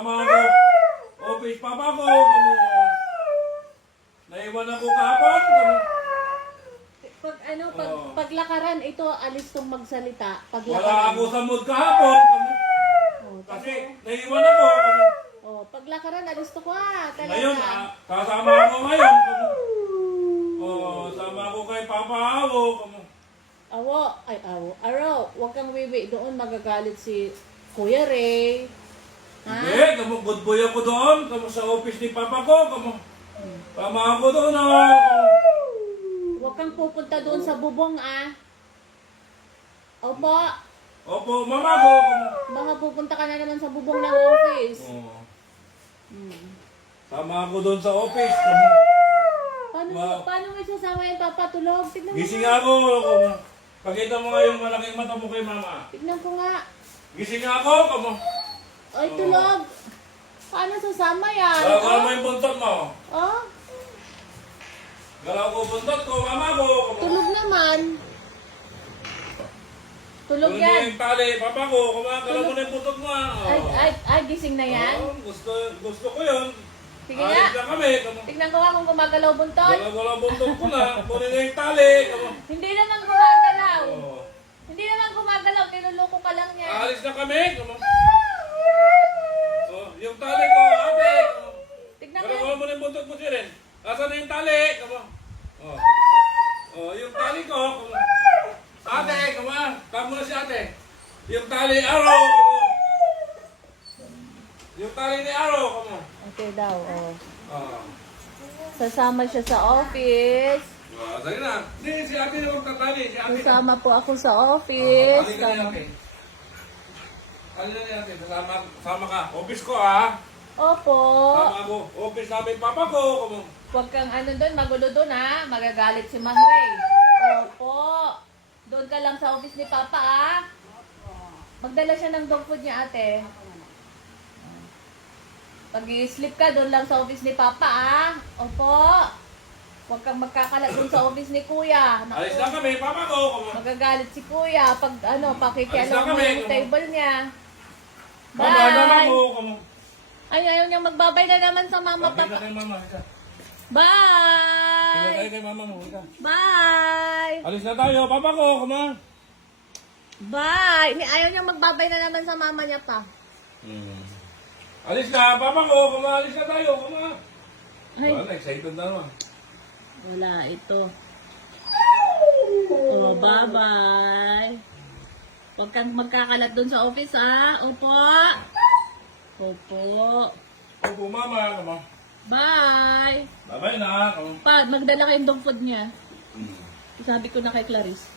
kasama ko. Office papa ko. Naiwan ako kahapon. Paglakaran, ito, alis tong magsalita. Paglakaran. Wala ako sa mood kahapon. Kasi naiwan ako. Paglakaran, alis to ko talaga. Ngayon, kasama ako ngayon. Sama ko kay Papa Awo. Araw, huwag kang wiwi. Doon magagalit si Kuya Ray. Ha? Hindi, good boy ako doon. Sa office ni Papa ko. Tama ako doon. Huwag kang pupunta doon sa bubong, Opo. Opo, mama ko. Baka pupunta ka na naman sa bubong ng office. Tama ako doon sa office. Paano mo isasama yung papatulog? Tignan mo Gising nga. ako. Pakita mo nga yung malaking mata mo kay mama. Tignan ko nga. Gising ako. Ay, tulog. Paano sasama yan? Galaw mo yung buntot mo. Oh? Galaw ko buntot ko, mama ko. Tulog naman. Tulog Tulog mo yan. yung tali, papa ko. Galaw mo na yung buntot mo. Ay, gising na yan? Gusto ko yun. Sige Alis nga. na kami. Tignan ko nga kung gumagalaw buntot. Galaw buntot ko na. Kunin na yung tali. Hindi naman gumagalaw. Hindi naman gumagalaw. Niloloko ka lang niya. Alis na kami. Yung tali ko, ate. Tignan ko. Galaw mo na yung buntot mo siya rin. Asan na yung tali? Yung tali ko. Ate, tama mo na si ate. Yung tali, araw. Yung tali ni araw. Okay daw, Sasama siya sa office. Sige na. Hindi, si ate na magtatali. Si ate. Sasama po ako sa office. Halika na ate. Halika na ate. Sama ka. Office ko Opo. Sama ko. Office namin papa ko. Huwag kang doon, magulo doon Magagalit si Mang Ray. Opo. Doon ka lang sa office ni Papa Magdala siya ng dog food niya, ate. Pag i-sleep ka, doon lang sa office ni Papa Opo. Huwag kang magkakalat doon sa office ni Kuya. Naku, Alis na kami, papa ko. magagalit si Kuya pag pakikialam mo Alis na kami. yung table niya. Mama, mama Bye! ko. Ay, ayaw niyang magbabay na naman sa mama, Papa. Papa. Kay mama. Ika. Bye! Kay mama mo. Ika. Bye! Alis na tayo, papa ko. Bye! Ayaw niyang magbabay na naman sa mama niya pa. Alis na, papa ko. Alis na tayo. Ay. Wala, excited na naman. Wala, ito. Bye-bye. Huwag kang magkakalat doon sa office, Opo. Opo. Opo, mama. Bye. Bye-bye na. Pa, magdala kayong dog food niya. Sabi ko na kay Clarice.